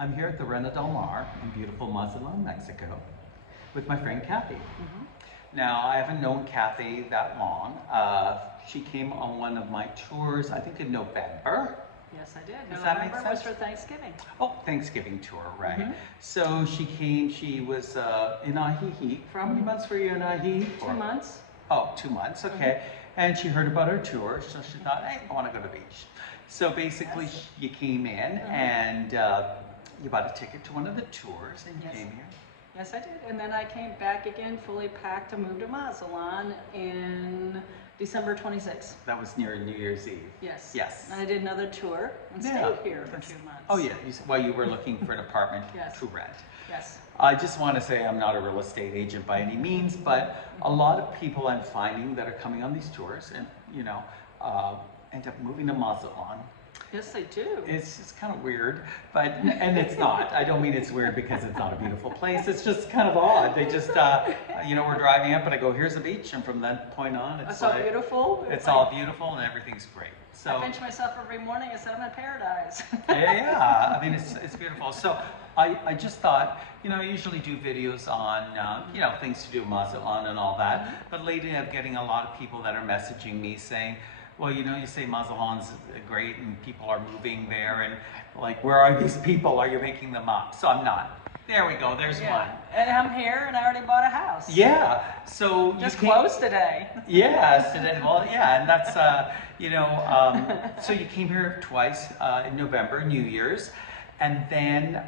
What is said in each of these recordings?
I'm here at the REINA Del Mar in beautiful Mazatlán, Mexico, with my friend Kathy. Now, I haven't known Kathy that long. She came on one of my tours, I think in November. Yes, I did. Does that make November sense? was for Thanksgiving. Oh, Thanksgiving tour, right. So she came, she was in Ahihi. For how many months were you in Ahihi? 2 months. Oh, 2 months, okay. And she heard about our tour, so she thought, hey, I want to go to the beach. So basically, you came in and you bought a ticket to one of the tours and you came here. Yes, I did. And then I came back again, fully packed to move to Mazatlán in December 26th. That was near New Year's Eve. Yes. Yes. And I did another tour and stayed here for 2 months. Oh yeah, while you were looking for an apartment to rent. Yes. I just want to say I'm not a real estate agent by any means, but a lot of people I'm finding that are coming on these tours and, you know, end up moving to Mazatlán. Yes, they do. It's just kind of weird, but, and it's not. I don't mean it's weird because it's not a beautiful place. It's just kind of odd. They just, you know, we're driving up and I go, here's the beach. And from that point on, it's all beautiful. It's all beautiful and everything's great. So I pinch myself every morning and said I'm in paradise. yeah. I mean, it's beautiful. So I just thought, you know, I usually do videos on, you know, things to do with Mazatlán and all that. But lately I'm getting a lot of people that are messaging me saying, well, you know, you say Mazatlán's great and people are moving there and like, where are these people? Are you making them up? So I'm not. There we go, there's one. And I'm here and I already bought a house. Yeah, so just closed today. Yes, today, well, yeah, and that's, you know, so you came here twice in November, New Year's, and then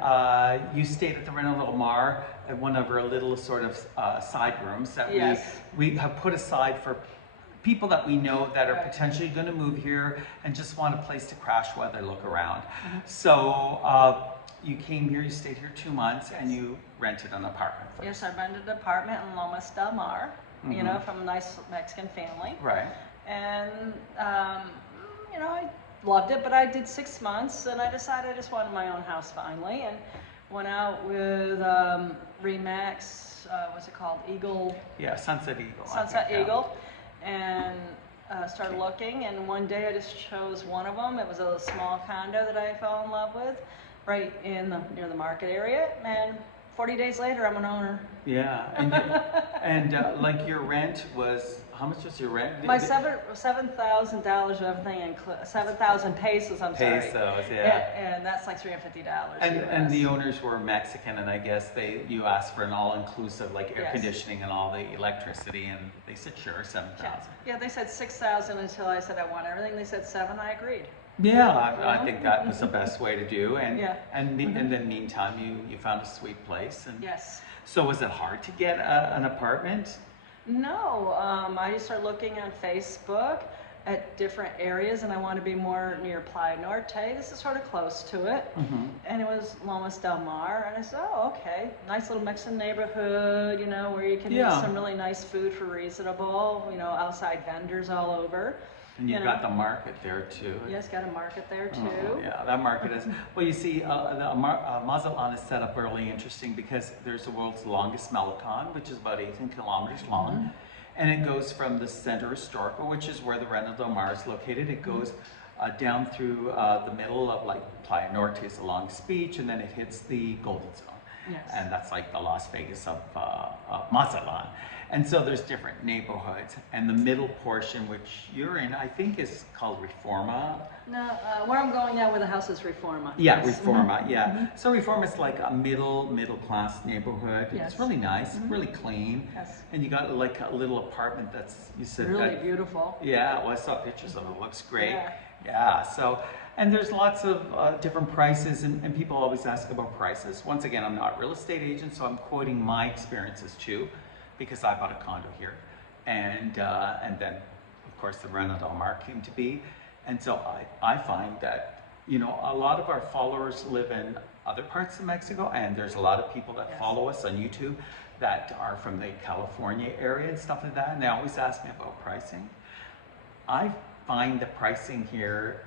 you stayed at the REINA Del Mar at one of our little sort of side rooms that we have put aside for people that we know that are potentially going to move here and just want a place to crash while they look around. So you came here, you stayed here 2 months, and you rented an apartment first. Yes, I rented an apartment in Lomas Del Mar, you know, from a nice Mexican family. Right. And, you know, I loved it, but I did 6 months, and I decided I just wanted my own house finally, and went out with Remax, what's it called, Eagle? Yeah, Sunset Eagle. Sunset Eagle. And started looking, and one day I just chose one of them. It was a small condo that I fell in love with, right in near the market area, and 40 days later I'm an owner. Yeah, and like your rent was, how much was your rent? My $7,000 of everything, 7,000 pesos, I'm sorry. Pesos, yeah. And that's like $350. And the owners were Mexican, and I guess you asked for an all-inclusive, like air conditioning and all the electricity, and they said sure, 7,000. Yeah, they said 6,000 until I said I want everything. They said 7, I agreed. Yeah, I think that was the best way to do, and in the meantime, you found a sweet place. And so was it hard to get an apartment? No, I just started looking on Facebook at different areas, and I want to be more near Playa Norte. This is sort of close to it, and it was Lomas Del Mar, and I said, oh, okay, nice little Mexican neighborhood, you know, where you can eat some really nice food for reasonable, you know, outside vendors all over. And you've got the market there too. Yes, got a market there too. Oh, yeah, that market is, well, you see, Mazatlán is set up really interesting because there's the world's longest Malecón, which is about 18 kilometers long. And it goes from the center historical, which is where the REINA Del Mar is located. It goes down through the middle of like Playa Norte is the longest beach, and then it hits the Golden Zone. And that's like the Las Vegas of Mazatlán. And so there's different neighborhoods, and the middle portion, which you're in, I think is called Reforma. No, where I'm going now where the house is Reforma. Yeah, Reforma, So Reforma is like a middle class neighborhood. It's really nice, really clean. And you got like a little apartment that's, you said really beautiful. Yeah, well, I saw pictures of it, looks great. Yeah, so, and there's lots of different prices, and people always ask about prices. Once again, I'm not a real estate agent, so I'm quoting my experiences too, because I bought a condo here, and then of course the REINA Del Mar came to be, and so I find that, you know, a lot of our followers live in other parts of Mexico, and there's a lot of people that follow us on YouTube that are from the California area and stuff like that, and they always ask me about pricing. I find the pricing here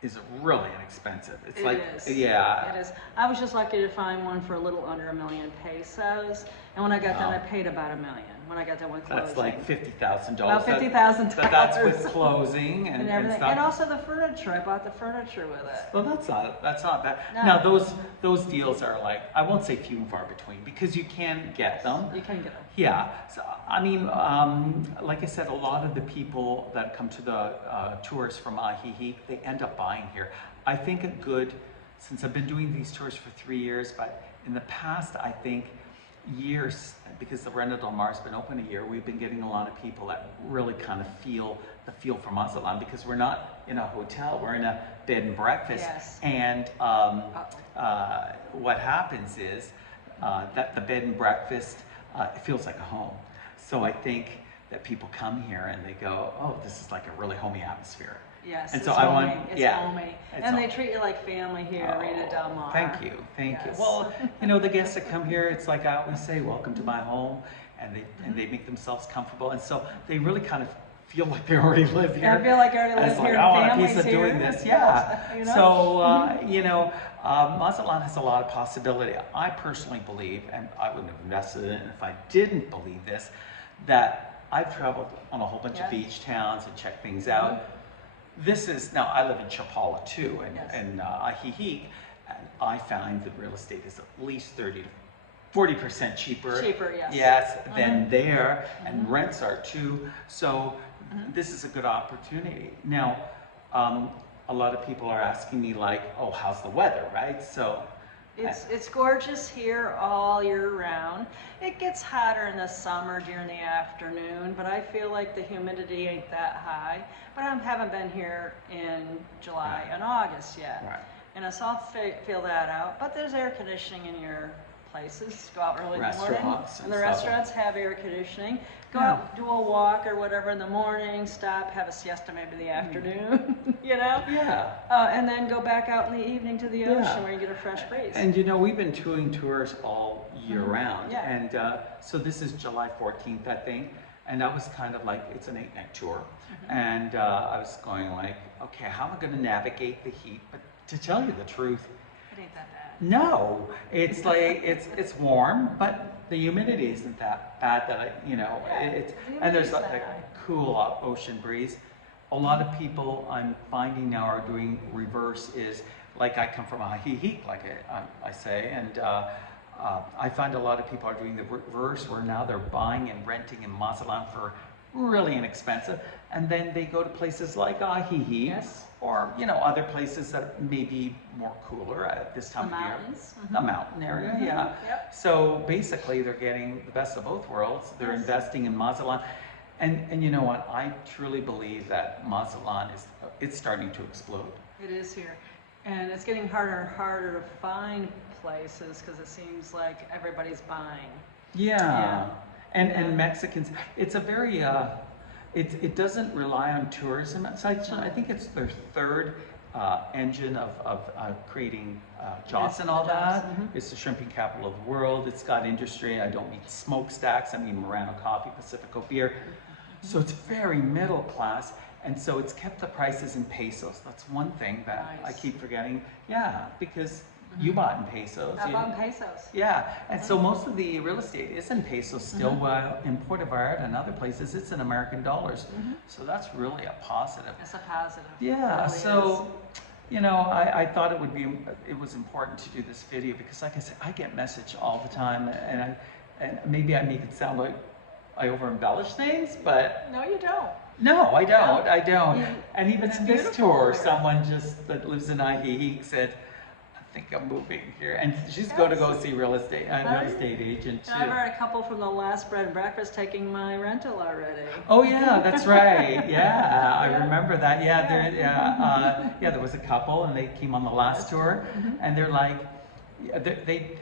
is really inexpensive. It's It is. I was just lucky to find one for a little under 1 million pesos, and when I got done, I paid about $1 million. when I got done with closing. That's like $50,000. About $50,000. But that's with closing and everything, stuff. and also the furniture. I bought the furniture with it. Well, that's not bad. No. Now those deals are like, I won't say few and far between, because you can get them. You can get them. Yeah. So I mean, like I said, a lot of the people that come to the tours from Ahihi, they end up buying here. I think since I've been doing these tours for 3 years, but in the past, I think years, because the REINA Del Mar has been open a year, we've been getting a lot of people that really kind of feel the feel for Mazatlán, because we're not in a hotel, we're in a bed and breakfast. Yes. And what happens is that the bed and breakfast, it feels like a home. So I think that people come here and they go, oh, this is like a really homey atmosphere. Yes, and it's so homey. I It's homey. And they treat you like family here at Oh, REINA Del Mar. Thank you. Yes. Well, the guests that come here, it's like I always say, welcome to my home, and they make themselves comfortable, and so they really kind of feel like they already live here. I feel like I already live And here. it's like, I want a Family's piece of here. doing this. Yeah. You know? So Mazatlán has a lot of possibility. I personally believe, and I wouldn't have invested in it if I didn't believe this, that I've traveled on a whole bunch of beach towns and checked things out. This is, now I live in Chapala too, and Ahihi, and I find that real estate is at least 30 to 40% cheaper. Cheaper, yes. Yes, than there, and rents are too. So this is a good opportunity. Now, a lot of people are asking me like, oh, how's the weather, right? So it's gorgeous here all year round. It gets hotter in the summer during the afternoon, but I feel like the humidity ain't that high. But I haven't been here in July and August yet. Right. And so I'll feel that out. But there's air conditioning in your places. Go out early in the morning. And the restaurants have air conditioning. Go out, do a walk or whatever in the morning, stop, have a siesta maybe in the afternoon, Yeah. And then go back out in the evening to the ocean where you get a fresh breeze. And we've been doing tours all year round. Yeah. And so this is July 14th, I think. And I was kind of like, it's an 8-night tour. And I was going like, okay, how am I going to navigate the heat? But to tell you the truth, It ain't that bad. no, it's like, it's warm, but the humidity isn't that bad that and there's like a cool ocean breeze. A lot of people I'm finding now are doing reverse, is like I come from Ahihi, like I say, and I find a lot of people are doing the reverse, where now they're buying and renting in Mazatlán for really inexpensive, and then they go to places like Ahihi, or other places that may be more cooler at this time of year. The mountain area, So basically, they're getting the best of both worlds. They're investing in Mazatlán, and you know what? I truly believe that Mazatlán it's starting to explode. It is here, and it's getting harder and harder to find places because it seems like everybody's buying. And Mexicans, it's a very it doesn't rely on tourism. I think it's their third engine of creating jobs and all that. It's the shrimping capital of the world. It's got industry. I don't mean smokestacks. I mean Murano coffee, Pacifico beer. So it's very middle class. And so it's kept the prices in pesos. That's one thing that I keep forgetting. Yeah, because you bought in pesos. I bought in pesos. Yeah, and so most of the real estate is in pesos still, while in Puerto Vallarta and other places, it's in American dollars. So that's really a positive. It's a positive. Yeah, really so, I thought it was important to do this video because, like I said, I get message all the time, and maybe I make it sound like I over-embellish things, but... No, you don't. No, I don't. I don't. And even It's in this beautiful tour, here. someone that lives in Ahihi said, I think I'm moving here. And she's going to go see real estate agent too. I've heard a couple from the last bread and breakfast taking my rental already. Oh yeah, that's right. Yeah, I remember that. Yeah, there was a couple and they came on the last tour, and they're like,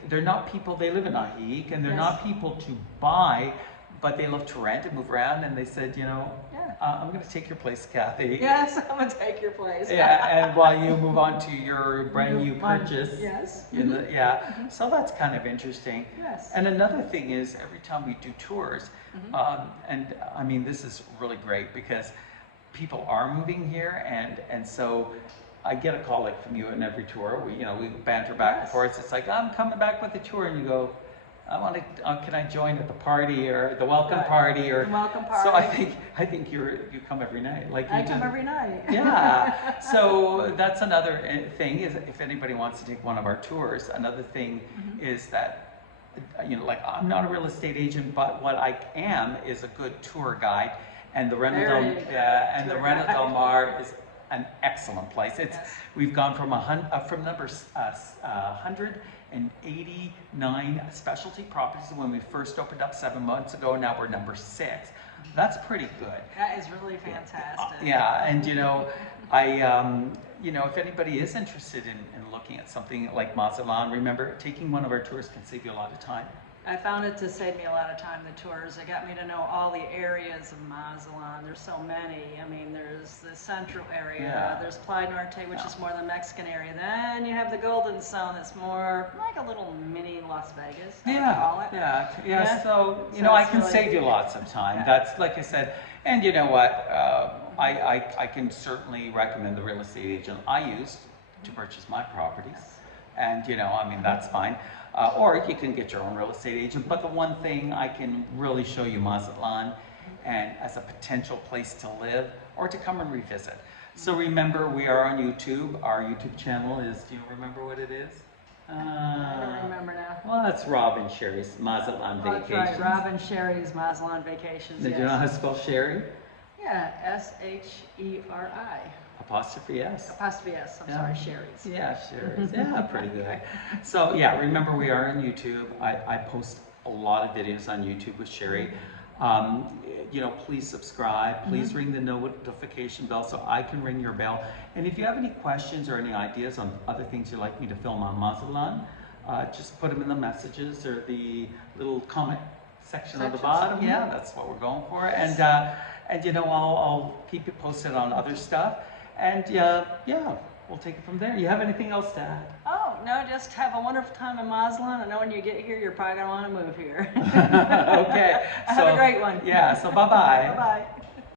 they're not people, they live in Ahihi, and they're not people to buy, but they love to rent and move around, and they said, I'm going to take your place, Kathy. Yes, I'm going to take your place. Yeah, and while you move on to your brand new purchase. Yes. So that's kind of interesting. Yes. And another thing is, every time we do tours, and I mean, this is really great because people are moving here, and so I get a call like from you in every tour. We banter back and forth. It's like, I'm coming back with the tour, and you go, can I join at the party or the welcome Right. party or The welcome party. So I think you come every night. Like I come every night. Yeah. So that's another thing is if anybody wants to take one of our tours, another thing is that like I'm not a real estate agent, but what I am is a good tour guide, and the REINA Del Mar is an excellent place. We've gone from number 189 specialty properties when we first opened up 7 months ago. Now we're number 6. That's pretty good. That is really fantastic. Yeah, and if anybody is interested in looking at something like Mazatlán, remember taking one of our tours can save you a lot of time. I found it to save me a lot of time, the tours. It got me to know all the areas of Mazatlán. There's so many. I mean, there's the central area, there's Playa Norte, which is more the Mexican area. Then you have the Golden Zone, that's more like a little mini Las Vegas, I would call it. Yeah. So, I can save you lots of time. That's, like I said, and you know what? I can certainly recommend the real estate agent I used to purchase my properties. And, that's fine. Or you can get your own real estate agent. But the one thing I can really show you Mazatlán and as a potential place to live or to come and revisit. So remember, we are on YouTube. Our YouTube channel is, do you remember what it is? I don't remember now. Well, that's Rob and Sherry's Mazatlán Vacations. That's right, Rob and Sherry's Mazatlán Vacations. Did you know how to spell Sherry? Yeah, S-H-E-R-I. Apostrophe S. Apostrophe S, I'm sorry, Sherry's. Yeah, Sherry's. Yeah, pretty good. So yeah, remember we are on YouTube. I post a lot of videos on YouTube with Sherry. Please subscribe. Please ring the notification bell so I can ring your bell. And if you have any questions or any ideas on other things you'd like me to film on Mazatlán, just put them in the messages or the little comment section at the bottom. Yeah, that's what we're going for. And I'll keep you posted on other stuff. And we'll take it from there. You have anything else to add? Oh, no, just have a wonderful time in Mazatlán. I know when you get here, you're probably going to want to move here. Okay. Have a great one. Yeah, so bye-bye. Bye-bye.